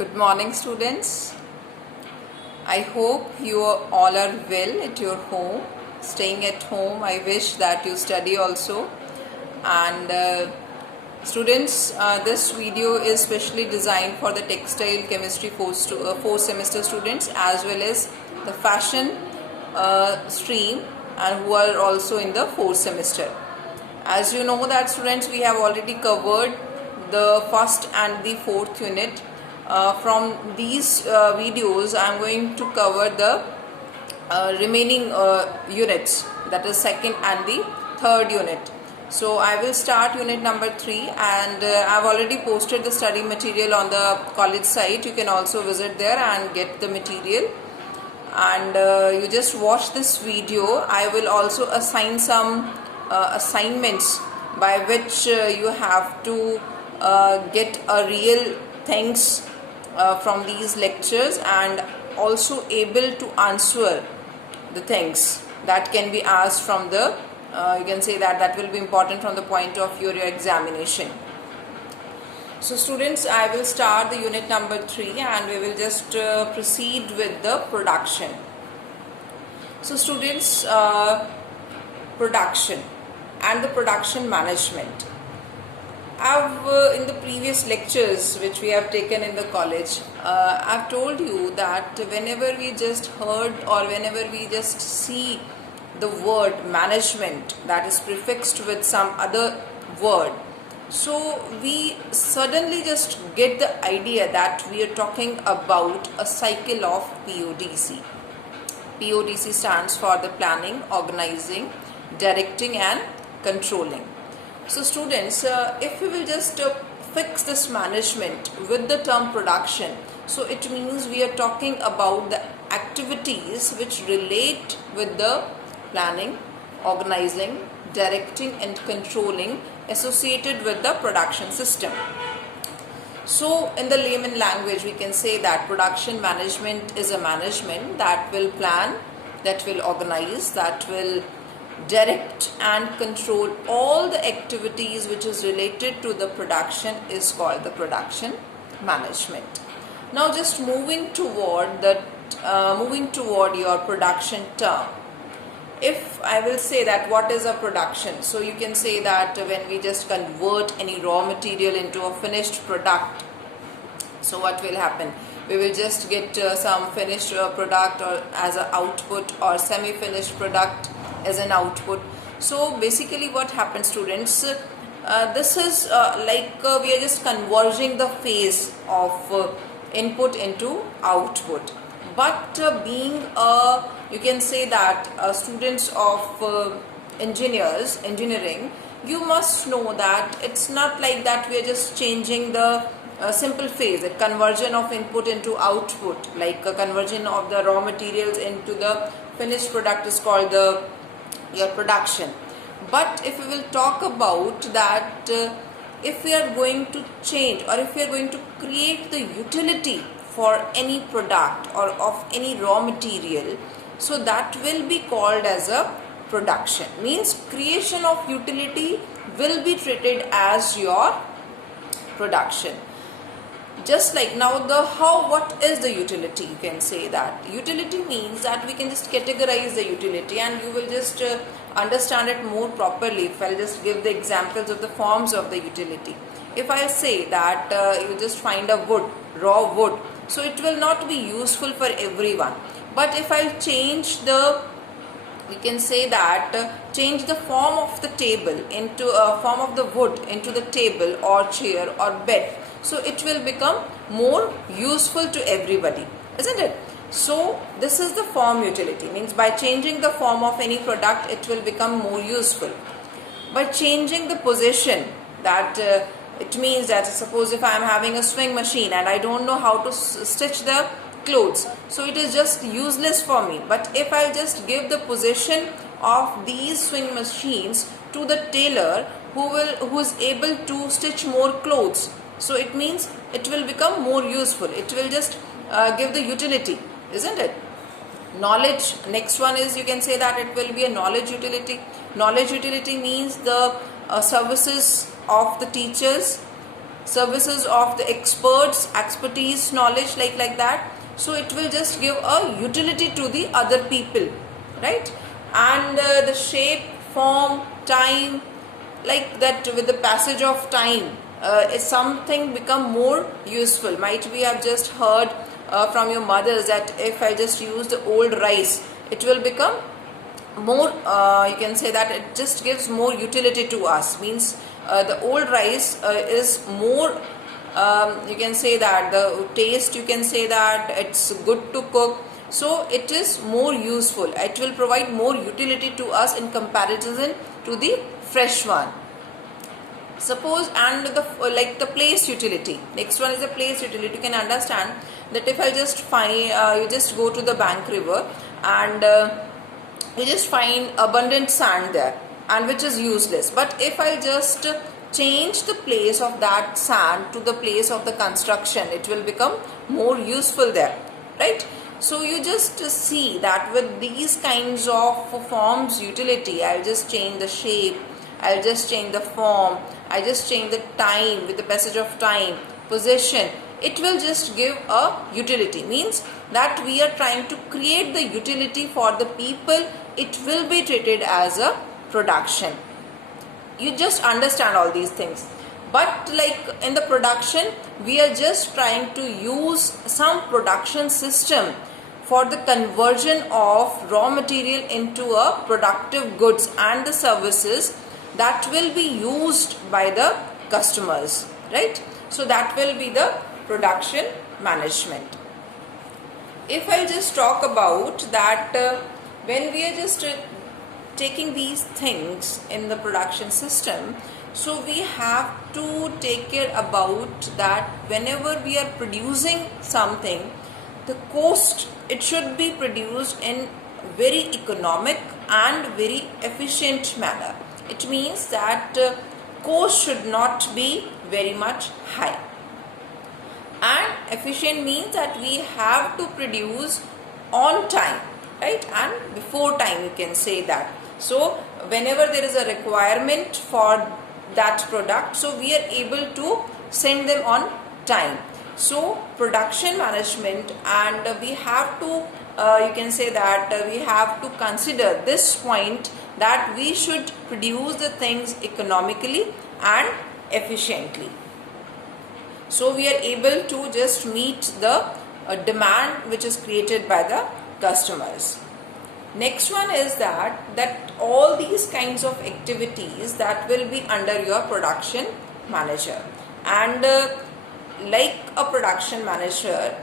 Good morning, students. I hope you all are well at your home, staying at home. I wish that you study also. And students, this video is specially designed for the textile chemistry fourth semester students as well as the fashion stream and who are also in the fourth semester. As you know that students, we have already covered the first and the fourth unit. From these videos I am going to cover the remaining units, that is second and the third unit. So I will start unit number 3, and I have already posted the study material on the college site. You can also visit there and get the material, and you just watch this video. I will also assign some assignments by which you have to get a real things from these lectures, and also able to answer the things that can be asked from the you can say that will be important from the point of view of your examination. So students, I will start the unit number 3 and we will just proceed with the production. So students, production and the production management. In the previous lectures which we have taken in the college, I've told you that whenever we just heard or whenever we just see the word management that is prefixed with some other word, so we suddenly just get the idea that we are talking about a cycle of PODC. PODC stands for the planning, organizing, directing and controlling. So students, if we will just fix this management with the term production, so it means we are talking about the activities which relate with the planning, organizing, directing and controlling associated with the production system. So in the layman language, we can say that production management is a management that will plan, that will organize, that will direct and control all the activities which is related to the production is called the production management. Now just moving toward your production term. If I will say that what is a production, so you can say that when we just convert any raw material into a finished product, so what will happen? We will just get some finished product or as an output, or semi-finished product as an output. So basically what happens, students, this is we are just converging the phase of input into output. But being you can say that students of engineering, you must know that it's not like that we are just changing the simple phase, a conversion of input into output, like a conversion of the raw materials into the finished product is called your production. But if we will talk about that, if we are going to change or if we are going to create the utility for any product or of any raw material, so that will be called as a production. Means creation of utility will be treated as your production. Just like now what is the utility? You can say that utility means that we can just categorize the utility, and you will just understand it more properly if I'll just give the examples of the forms of the utility. If I say that you just find a raw wood, so it will not be useful for everyone. But if I'll change we can say that change the form of the table into a form of the wood into the table or chair or bed, so it will become more useful to everybody, isn't it? So this is the form utility, means by changing the form of any product it will become more useful. By changing the position, that it means that suppose if I am having a sewing machine and I don't know how to stitch the clothes, so it is just useless for me. But if I just give the position of these sewing machines to the tailor who is able to stitch more clothes, so it means it will become more useful. It will just give the utility, isn't it? Knowledge, next one is, you can say that it will be a knowledge utility. Knowledge utility means the services of the teachers services of the experts, expertise, knowledge, like that. So it will just give a utility to the other people, right? And the shape, form, time, like that, with the passage of time, is something become more useful. Might be have just heard from your mothers that if I just use the old rice, it will become more, you can say that it just gives more utility to us. Means the old rice is more, you can say that the taste, you can say that it's good to cook, so it is more useful. It will provide more utility to us in comparison to the fresh one. Suppose, and the like the place utility. Next one is the place utility. You can understand that if I just find, you just go to the Bank River and you just find abundant sand there, and which is useless. But if I just change the place of that sand to the place of the construction, it will become more useful there, right? So you just see that with these kinds of forms utility, I'll just change the shape, I'll just change the form, I just change the time with the passage of time, position. It will just give a utility. Means that we are trying to create the utility for the people. It will be treated as a production. You just understand all these things. But like in the production, we are just trying to use some production system for the conversion of raw material into a productive goods and the services that will be used by the customers, right? So that will be the production management. If I just talk about that, when we are just taking these things in the production system, so we have to take care about that whenever we are producing something, the cost, it should be produced in very economic and very efficient manner. It means that cost should not be very much high. And efficient means that we have to produce on time, right? And before time, you can say that. So whenever there is a requirement for that product, so we are able to send them on time. So production management, and we have to, you can say that we have to consider this point, that we should produce the things economically and efficiently. So we are able to just meet the demand which is created by the customers. Next one is that all these kinds of activities that will be under your production manager, and like a production manager,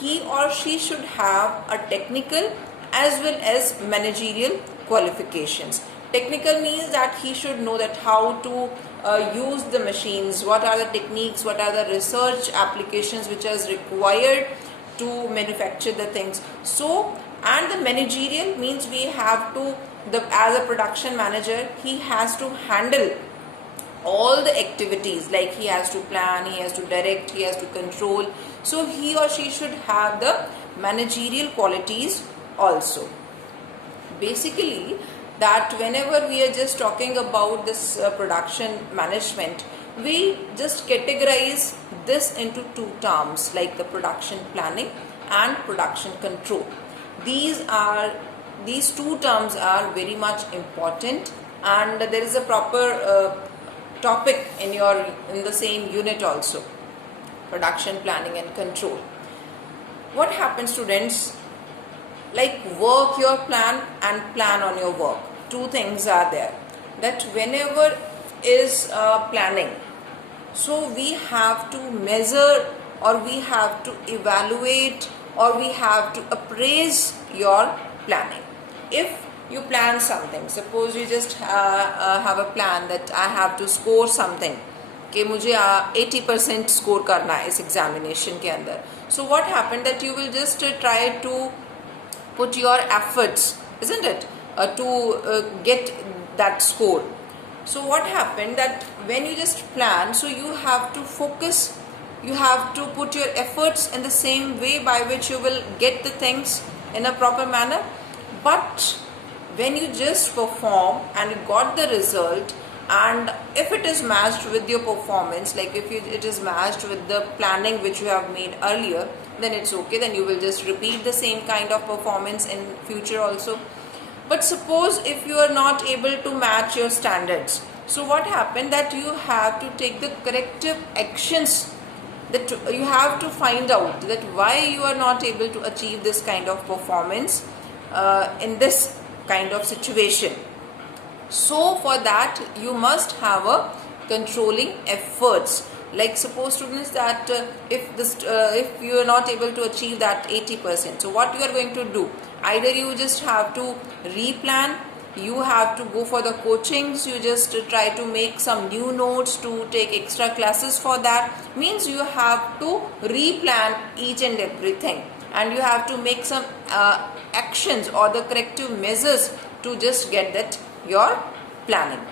he or she should have a technical as well as managerial qualifications. Technical means that he should know that how to use the machines, what are the techniques, what are the research applications which is required to manufacture the things. So, and the managerial means we have to, as a production manager, he has to handle all the activities, like he has to plan, he has to direct, he has to control. So he or she should have the managerial qualities also. Basically, that whenever we are just talking about this production management, we just categorize this into two terms, like the production planning and production control. These two terms are very much important, and there is a proper topic in the same unit also, production planning and control. What happens, students? Like work your plan and plan on your work. Two things are there. That whenever is planning, so we have to measure, or we have to evaluate, or we have to appraise your planning. If you plan something, suppose you just have a plan that I have to score something, कि मुझे 80% score करना है इस examination के अंदर. So what happened that you will just try to put your efforts, isn't it, to get that score. So what happened that when you just plan, so you have to focus, you have to put your efforts in the same way by which you will get the things in a proper manner. But when you just perform and you got the result, and if it is matched with your performance, like if it is matched with the planning which you have made earlier, then it's okay, then you will just repeat the same kind of performance in future also. But suppose if you are not able to match your standards, so what happened, that you have to take the corrective actions, that you have to find out that why you are not able to achieve this kind of performance in this kind of situation. So for that you must have a controlling efforts. Like suppose students that if you are not able to achieve that 80%, so what you are going to do, either you just have to replan, you have to go for the coachings, you just try to make some new notes to take extra classes for that, means you have to replan each and everything, and you have to make some actions or the corrective measures to just get that your planning.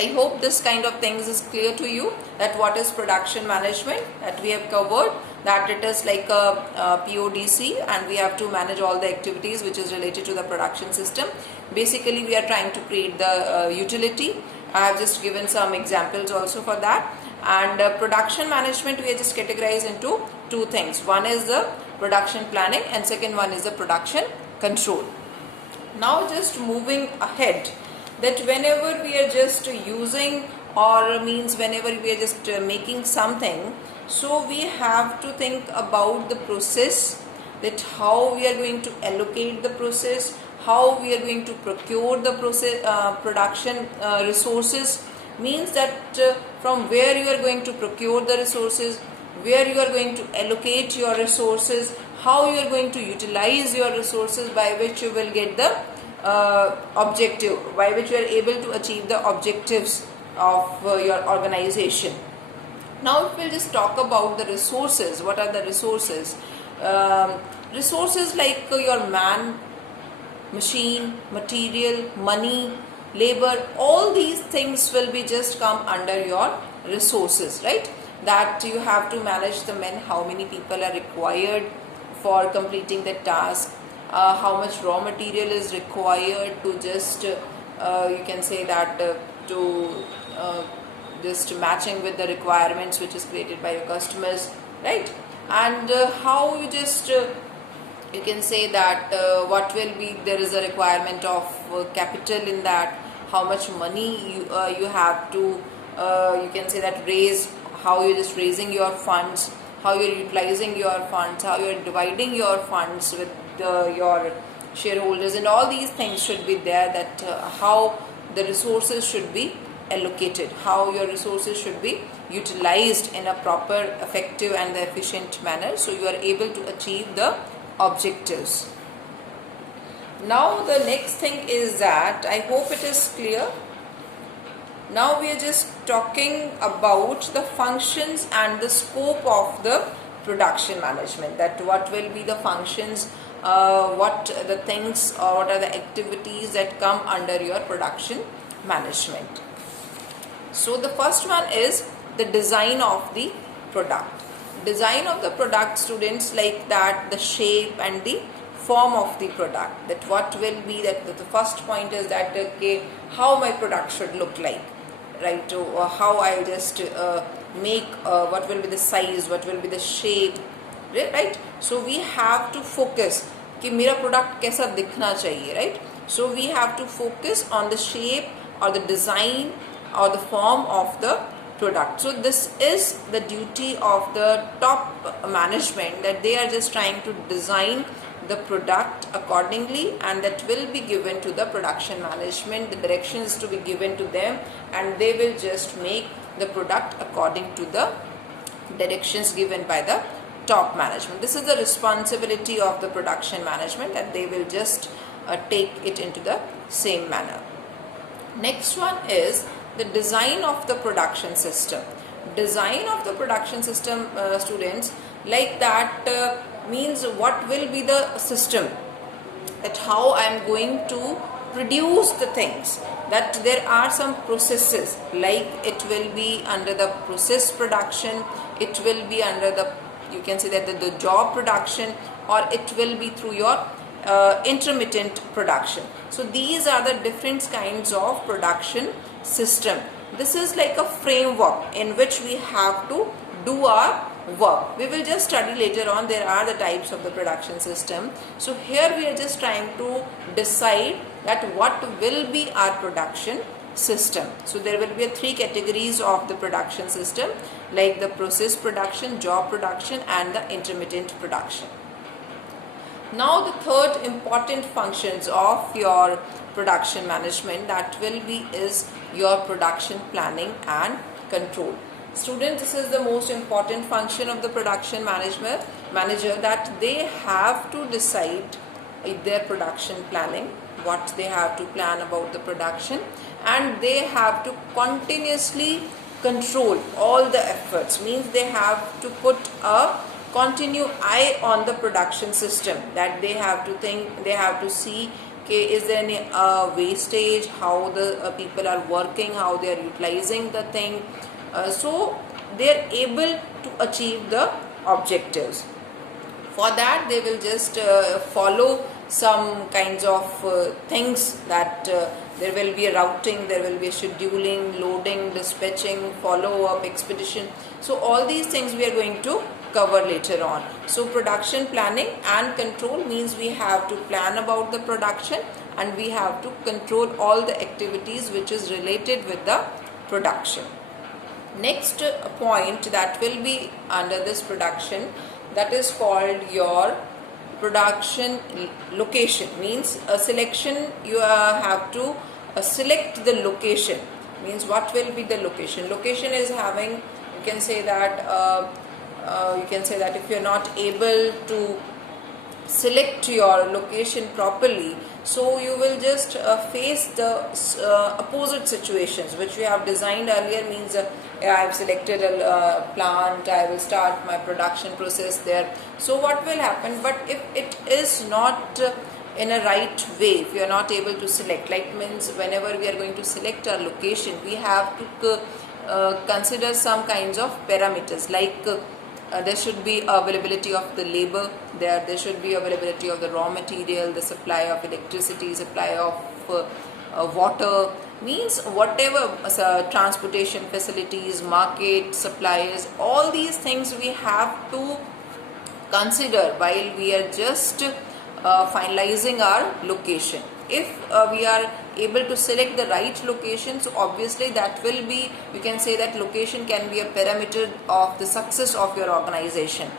I hope this kind of things is clear to you, that what is production management, that we have covered, that it is like a PODC, and we have to manage all the activities which is related to the production system. Basically we are trying to create the utility. I have just given some examples also for that. And production management we are just categorized into two things. One is the production planning and second one is the production control. Now just moving ahead, that whenever we are just using, or means whenever we are just making something, so we have to think about the process, that how we are going to allocate the process, how we are going to procure the process production resources, means that from where you are going to procure the resources, where you are going to allocate your resources, how you are going to utilize your resources by which you will get the objective, by which you are able to achieve the objectives of your organization. Now if we'll just talk about the resources, what are the resources? Resources like your man, machine, material, money, labor, all these things will be just come under your resources, right? That you have to manage the men, how many people are required for completing the task, how much raw material is required to just you can say that to just matching with the requirements which is created by your customers, right? And how you just you can say that what will be, there is a requirement of capital in that, how much money you have to you can say that raise, how you're just raising your funds, how you're utilizing your funds, how you're dividing your funds with your shareholders, and all these things should be there, that how the resources should be allocated, how your resources should be utilized in a proper, effective and efficient manner, so you are able to achieve the objectives. Now the next thing is that, I hope it is clear. Now we are just talking about the functions and the scope of the production management, that what will be the functions, what the things or what are the activities that come under your production management. So the first one is the design of the product. Design of the product, students, like that the shape and the form of the product, that what will be, that the first point is that okay, how my product should look like, right? Or how I just make what will be the size, what will be the shape, right? So we have to focus कि मेरा product कैसा दिखना चाहिए, right? So we have to focus on the shape or the design or the form of the product. So this is the duty of the top management, that they are just trying to design the product accordingly, and that will be given to the production management, the directions to be given to them, and they will just make the product according to the directions given by the top management. This is the responsibility of the production management, that they will just take it into the same manner. Next one is the design of the production system. Design of the production system, students, like that means what will be the system, that how I am going to produce the things, that there are some processes, like it will be under the process production, it will be under the, you can say that the job production, or it will be through your intermittent production. So these are the different kinds of production system. This is like a framework in which we have to do our work. We will just study later on, there are the types of the production system. So here we are just trying to decide that what will be our production system. So there will be three categories of the production system, like the process production, job production, and the intermittent production. Now the third important functions of your production management, that will be is your production planning and control. Students, this is the most important function of the production manager, that they have to decide their production planning, what they have to plan about the production, and they have to continuously control all the efforts. Means they have to put a continue eye on the production system, that they have to think, they have to see, okay, is there any wastage, how the people are working, how they are utilizing the thing, so they are able to achieve the objectives. For that they will just follow some kinds of things, that there will be a routing, there will be a scheduling, loading, dispatching, follow-up, expedition. So all these things we are going to cover later on. So production planning and control means we have to plan about the production and we have to control all the activities which is related with the production. Next point that will be under this production, that is called your production location. Means a selection, you have to select the location. Means what will be the location. Location is having, you can say that if you are not able to select your location properly, so you will just face the opposite situations which we have designed earlier. Means I have selected a plant, I will start my production process there. So what will happen, but if it is not in a right way, if you are not able to select, like means whenever we are going to select our location, we have to consider some kinds of parameters, like there should be availability of the labor, there should be availability of the raw material, the supply of electricity, supply of water, means whatever transportation facilities, market, suppliers, all these things we have to consider while we are just finalizing our location. If we are able to select the right location, so obviously that will be, you can say that location can be a parameter of the success of your organization.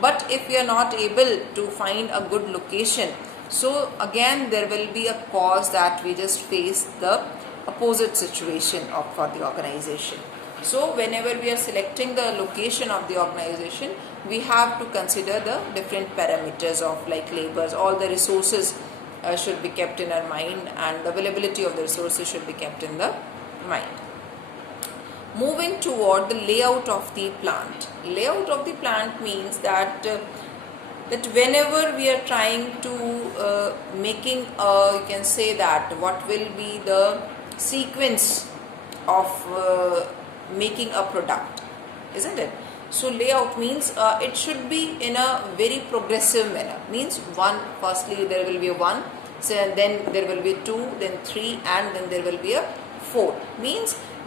But if we are not able to find a good location, so again there will be a cause that we just face the opposite situation for the organization. So whenever we are selecting the location of the organization, we have to consider the different parameters of like labors, all the resources should be kept in our mind, and the availability of the resources should be kept in the mind. Moving toward the layout of the plant. Layout of the plant means that whenever we are trying to making you can say that what will be the sequence of making a product, isn't it? So layout means it should be in a very progressive manner. Means firstly there will be a 1, so then there will be 2, then 3, and then there will be a 4.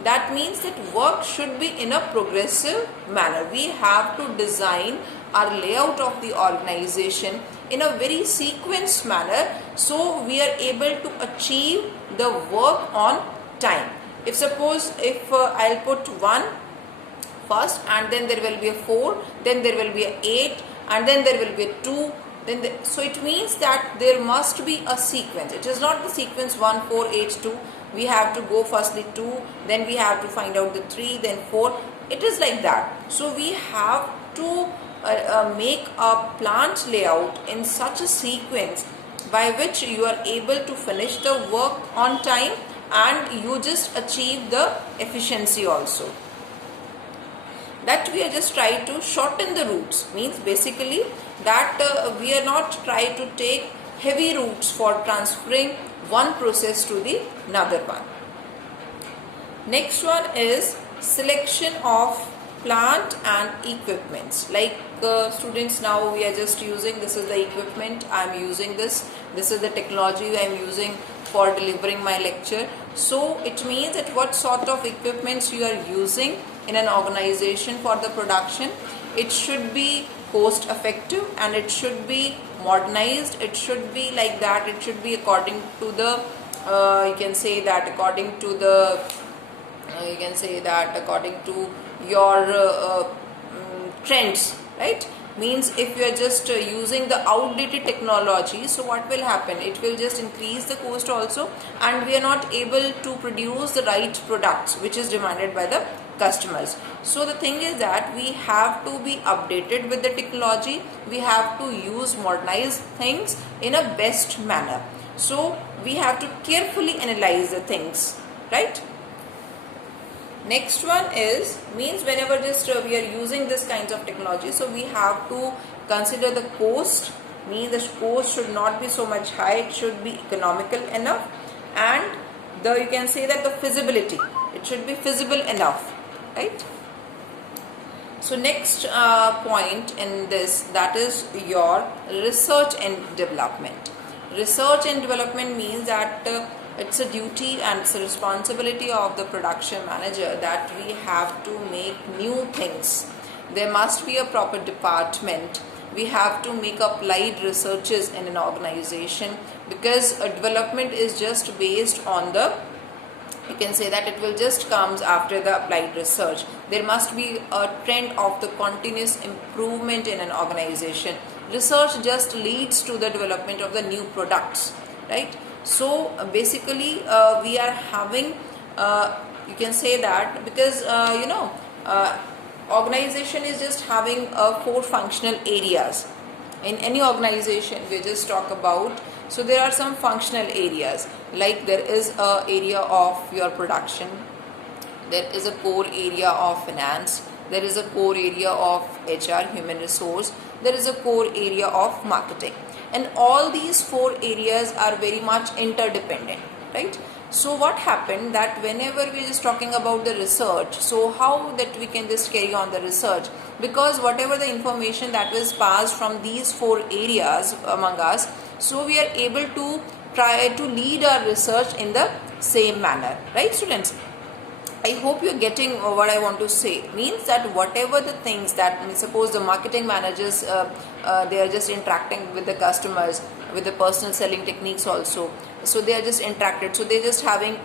That means that work should be in a progressive manner. We have to design our layout of the organization in a very sequenced manner, so we are able to achieve the work on time. If suppose I'll put 1 first, and then there will be a 4, then there will be a 8, and then there will be a 2, so it means that there must be a sequence. It is not the sequence 1, 4, 8, 2. We have to go firstly 2, then we have to find out the 3, then 4. It is like that. So we have to make a plant layout in such a sequence by which you are able to finish the work on time and you just achieve the efficiency also. That we are just trying to shorten the routes, means basically that we are not trying to take heavy routes for transferring one process to the another one. Next one is selection of plant and equipments. Like students, now we are just using, this is the equipment I am using, this is the technology I am using for delivering my lecture. So it means that what sort of equipments you are using in an organization for the production. It should be cost effective and it should be modernized. It should be like that. It should be according to the you can say that according to the you can say that according to your trends, right? Means if you are just using the outdated technology, so what will happen? It will just increase the cost also, and we are not able to produce the right products which is demanded by the customers. So the thing is that we have to be updated with the technology. We have to use modernized things in a best manner. So we have to carefully analyze the things, right? Next one is, means whenever just we are using this kinds of technology, so we have to consider the cost. Means the cost should not be so much high, it should be economical enough, and the you can say that the feasibility, it should be feasible enough, right? So next point in this, that is your research and development. Research and development means that it's a duty and it's a responsibility of the production manager that we have to make new things. There must be a proper department. We have to make applied researches in an organization, because development is just based on the, you can say that it will just comes after the applied research. There must be a trend of the continuous improvement in an organization. Research just leads to the development of the new products, right? So basically we are having you can say that, because organization is just having 4 functional areas. In any organization we just talk about, so there are some functional areas, like there is a area of your production, there is a core area of finance, there is a core area of HR, human resource, there is a core area of marketing, and all these 4 areas are very much interdependent, right? So what happened that whenever we are just talking about the research, so how that we can just carry on the research, because whatever the information that was passed from these 4 areas among us, so we are able to try to lead our research in the same manner, right students? I hope you're getting what I want to say. Means that whatever the things that, suppose the marketing managers, they are just interacting with the customers, with the personal selling techniques also. So they are just interacted. So they're just having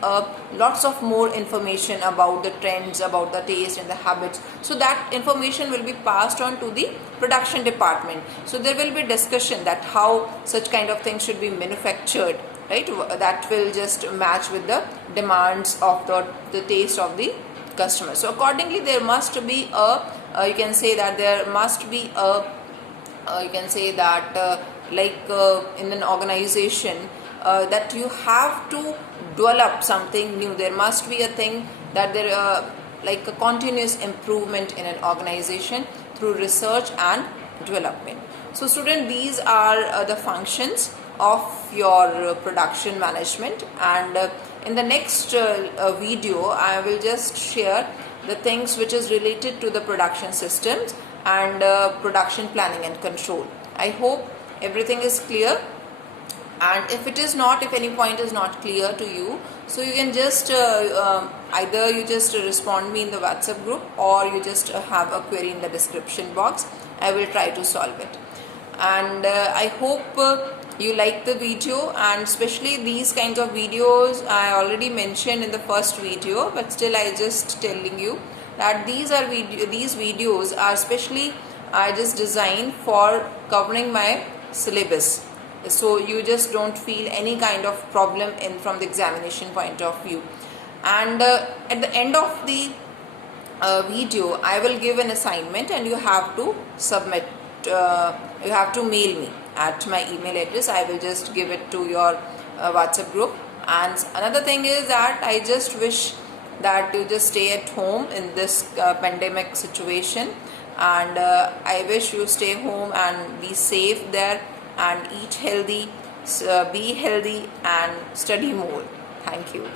lots of more information about the trends, about the taste and the habits. So that information will be passed on to the production department. So there will be discussion that how such kind of things should be manufactured, right? That will just match with the demands of the taste of the customer. So accordingly there must be a you can say that there must be a you can say that in an organization that you have to develop something new. There must be a thing that there like a continuous improvement in an organization through research and development. So student, these are the functions of your production management, and in the next video I will just share the things which is related to the production systems and production planning and control. I hope everything is clear, and if it is not, if any point is not clear to you, so you can just either you just respond me in the WhatsApp group, or you just have a query in the description box. I will try to solve it. And I hope you like the video, and especially these kinds of videos I already mentioned in the first video, but still I just telling you that these videos are specially I just designed for covering my syllabus, so you just don't feel any kind of problem in from the examination point of view. And at the end of the video I will give an assignment, and you have to submit, you have to mail me at my email address. I will just give it to your WhatsApp group. And another thing is that I just wish that you just stay at home in this pandemic situation, and I wish you stay home and be safe there, and eat healthy, be healthy, and study more. Thank you.